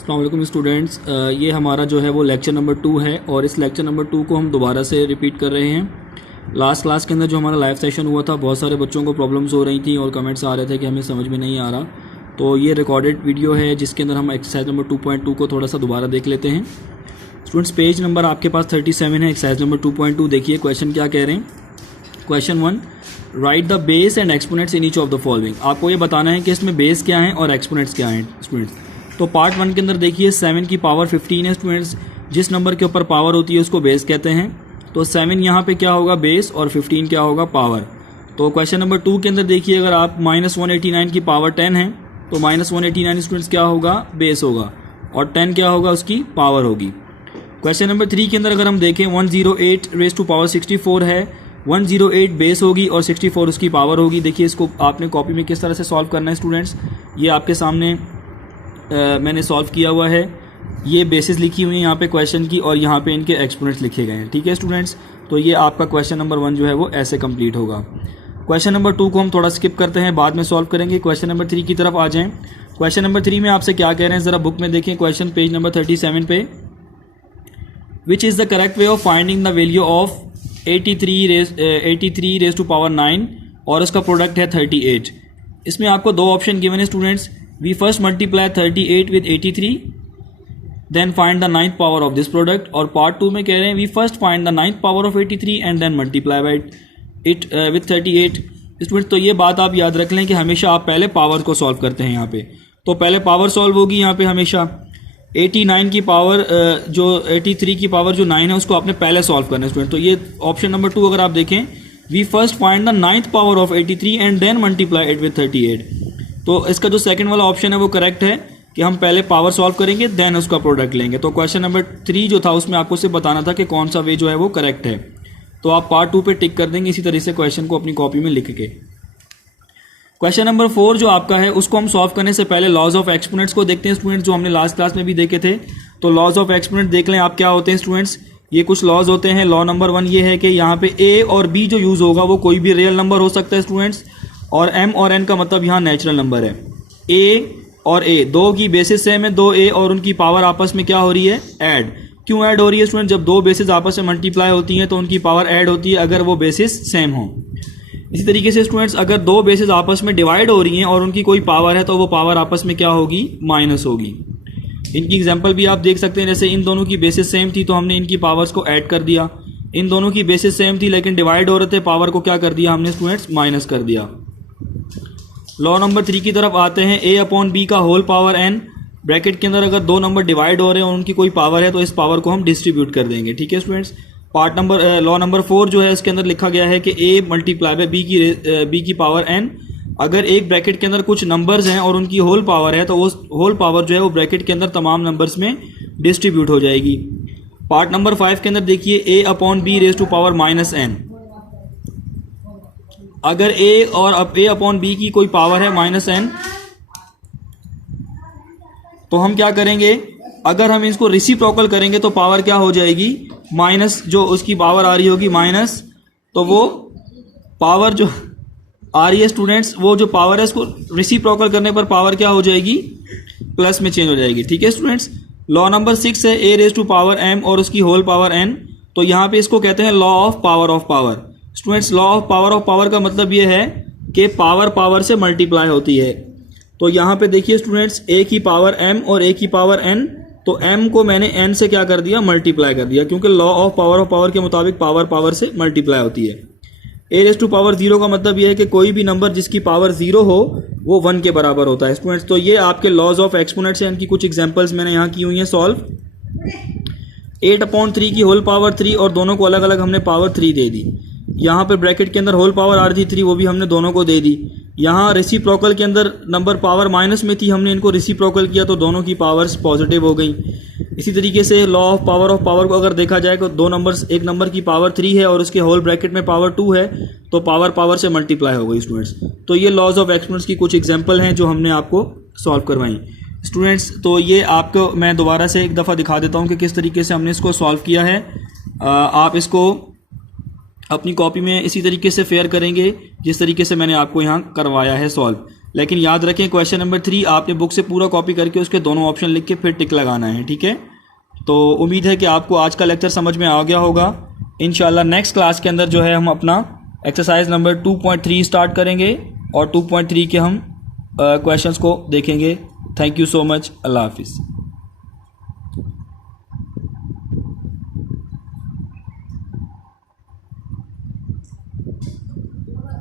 अस्सलाम वालेकुम स्टूडेंट्स, ये हमारा जो है वो लेक्चर नंबर 2 है और इस लेक्चर नंबर 2 को हम दोबारा से रिपीट कर रहे हैं। लास्ट क्लास के अंदर जो हमारा लाइव सेशन हुआ था, बहुत सारे बच्चों को प्रॉब्लम्स हो रही थी और कमेंट्स आ रहे थे कि हमें समझ में नहीं आ रहा। तो ये रिकॉर्डेड वीडियो है जिसके अंदर हम एक्सरसाइज नंबर 2.2 को थोड़ा सा दोबारा देख लेते हैं। स्टूडेंट्स, पेज नंबर आपके पास 37 है। एक्सरसाइज नंबर 2.2 देखिए, क्वेश्चन क्या कह रहे हैं। Question 1, right the base and exponents in each of the following. आपको ये बताना है कि इसमें बेस क्या है और एक्सपोनेंट्स क्या हैं स्टूडेंट्स। तो पार्ट 1 के अंदर देखिए 7 की पावर 15 है स्टूडेंट्स। जिस नंबर के ऊपर पावर होती है उसको बेस कहते हैं। तो 7 यहाँ पे क्या होगा बेस और 15 क्या होगा पावर। तो क्वेश्चन नंबर 2 के अंदर देखिए, अगर आप -189 की पावर 10 है तो -189 स्टूडेंट्स क्या होगा बेस होगा और 10 क्या होगा उसकी पावर होगी। क्वेश्चन नंबर 3 के अंदर अगर हम देखें 108 रेज़ टू पावर 64 है। 108 बेस होगी और 64 उसकी पावर होगी। देखिए इसको आपने कॉपी में किस तरह से सॉल्व करना है स्टूडेंट्स। ये आपके सामने मैंने सॉल्व किया हुआ है। ये बेसिस लिखी हुई है यहाँ पे क्वेश्चन की और यहाँ पे इनके एक्सपोनेंट्स लिखे गए हैं। ठीक है स्टूडेंट्स, तो ये आपका क्वेश्चन नंबर 1 जो है वो ऐसे कंप्लीट होगा। क्वेश्चन नंबर 2 को हम थोड़ा स्किप करते हैं, बाद में सॉल्व करेंगे। क्वेश्चन नंबर 3 की तरफ आ जाएं। क्वेश्चन नंबर 3 में आपसे क्या कह रहे हैं, ज़रा बुक में देखें। क्वेश्चन पेज नंबर 37 पे, which is the correct way of finding the value of 83 raise to power 9 और उसका प्रोडक्ट है 38। इसमें आपको दो ऑप्शन गिवन है students. We first multiply 38 with 83, then find the 9th power of this product. और part 2 में कह रहे हैं we first find the 9th power of 83 and then multiply by it with 38। Student, तो ये बात आप याद रख लें कि हमेशा आप पहले पावर को सॉल्व करते हैं यहाँ पे। तो पहले पावर सॉल्व होगी यहाँ पे हमेशा। 89 की पावर जो 83 की पावर जो 9 है उसको आपने पहले सॉल्व करना है स्टूडेंट। तो ये ऑप्शन नंबर 2 अगर आप देखें, we first find the 9th power of 83 and then multiply it with 38। तो इसका जो सेकंड वाला ऑप्शन है वो करेक्ट है कि हम पहले पावर सॉल्व करेंगे देन उसका प्रोडक्ट लेंगे। तो क्वेश्चन नंबर 3 जो था उसमें आपको सिर्फ बताना था कि कौन सा वे जो है वो करेक्ट है। तो आप पार्ट 2 पे टिक कर देंगे इसी तरह से क्वेश्चन को अपनी कॉपी में लिख के। क्वेश्चन नंबर 4 जो आपका है उसको हम सॉल्व करने से पहले लॉज ऑफ एक्सपोनेंट्स को देखते हैं स्टूडेंट्स, जो हमने लास्ट क्लास में भी देखे थे। तो लॉज ऑफ एक्सपोनेंट देख लें आप क्या होते हैं स्टूडेंट्स। ये कुछ लॉज होते हैं। लॉ नंबर 1 ये है कि यहाँ पे ए और बी जो यूज होगा वो कोई भी रियल नंबर हो सकता है स्टूडेंट्स, और एम और एन का मतलब यहाँ नेचुरल नंबर है। ए और ए दो की बेसिस सेम है, दो ए और उनकी पावर आपस में क्या हो रही है ऐड। क्यों ऐड हो रही है स्टूडेंट, जब दो बेसिस आपस में मल्टीप्लाई होती हैं तो उनकी पावर ऐड होती है अगर वो बेसिस सेम हो। इसी तरीके से स्टूडेंट्स, अगर दो बेसिस आपस में डिवाइड हो रही हैं और उनकी कोई पावर है तो वो पावर आपस में क्या होगी माइनस होगी। इनकी एग्जांपल भी आप देख सकते हैं, जैसे इन दोनों की बेसिस सेम थी तो हमने इनकी पावर्स को ऐड कर दिया। इन दोनों की बेसिस सेम थी लेकिन डिवाइड हो रहे थे, पावर को क्या कर दिया हमने स्टूडेंट्स माइनस कर दिया। लॉ नंबर 3 की तरफ आते हैं। a अपॉन बी का होल पावर n, ब्रैकेट के अंदर अगर दो नंबर डिवाइड हो रहे हैं और उनकी कोई पावर है तो इस पावर को हम डिस्ट्रीब्यूट कर देंगे। ठीक है students. Part number law number 4 जो है इसके अंदर लिखा गया है कि a मल्टीप्लाई बाय b की पावर n। अगर एक ब्रैकेट के अंदर कुछ नंबर्स हैं और उनकी होल पावर है तो वो होल पावर जो है वो ब्रैकेट के अंदर तमाम नंबर्स में डिस्ट्रीब्यूट हो जाएगी। पार्ट नंबर 5 के अंदर देखिए a upon b raise to power -n। अगर a और अब a अपॉन बी की कोई पावर है -n तो हम क्या करेंगे, अगर हम इसको रेसिप्रोकल करेंगे तो पावर क्या हो जाएगी माइनस, जो उसकी पावर आ रही होगी माइनस, तो वो पावर जो आ रही है स्टूडेंट्स वो जो पावर है इसको रेसिप्रोकल करने पर पावर क्या हो जाएगी प्लस में चेंज हो जाएगी। ठीक है स्टूडेंट्स। लॉ नंबर 6 है a raise to power m और उसकी होल पावर n। तो यहाँ पे इसको कहते हैं law of power of power. Students, law of power का मतलब ये है कि पावर पावर से मल्टीप्लाई होती है। तो यहाँ पे देखिए स्टूडेंट्स, a की पावर m और a की पावर n, तो m को मैंने n से क्या कर दिया मल्टीप्लाई कर दिया, क्योंकि लॉ ऑफ पावर के मुताबिक पावर पावर से मल्टीप्लाई होती है। a रेज़ टू पावर 0 का मतलब ये है कि कोई भी नंबर जिसकी पावर 0 हो वो 1 के बराबर होता है स्टूडेंट्स। तो ये आपके लॉज ऑफ एक्सपोनेंट्स हैं, इनकी कुछ एग्जांपल्स मैंने यहाँ की हुई हैं सॉल्व। 8/3 की होल पावर 3 और दोनों को अलग अलग हमने पावर 3 दे दी। यहाँ पे ब्रैकेट के अंदर होल पावर आ रही थी 3, वो भी हमने दोनों को दे दी। यहाँ रेसिप्रोकल के अंदर नंबर पावर माइनस में थी, हमने इनको रेसिप्रोकल किया तो दोनों की पावर्स पॉजिटिव हो गई। इसी तरीके से लॉ ऑफ पावर को अगर देखा जाए तो दो नंबर्स, एक नंबर की पावर 3 है और उसके होल ब्रैकेट में पावर 2 है तो पावर पावर से मल्टीप्लाई हो गई स्टूडेंट्स। तो ये लॉज ऑफ एक्सपोनेंट्स की कुछ एग्जाम्पल हैं जो हमने आपको सॉल्व करवाई स्टूडेंट्स। तो ये आपको मैं दोबारा से एक दफ़ा दिखा देता हूँ कि किस तरीके से हमने इसको सॉल्व किया है। आप इसको अपनी कॉपी में इसी तरीके से फेयर करेंगे जिस तरीके से मैंने आपको यहाँ करवाया है सॉल्व। लेकिन याद रखें क्वेश्चन नंबर 3 आपने बुक से पूरा कॉपी करके उसके दोनों ऑप्शन लिख के फिर टिक लगाना है, ठीक है। तो उम्मीद है कि आपको आज का लेक्चर समझ में आ गया होगा। इंशाल्लाह नेक्स्ट क्लास के अंदर जो है हम अपना एक्सरसाइज नंबर 2.3 स्टार्ट करेंगे और 2.3 के हम क्वेश्चंस को देखेंगे। Thank you so much. अल्लाह हाफिज़।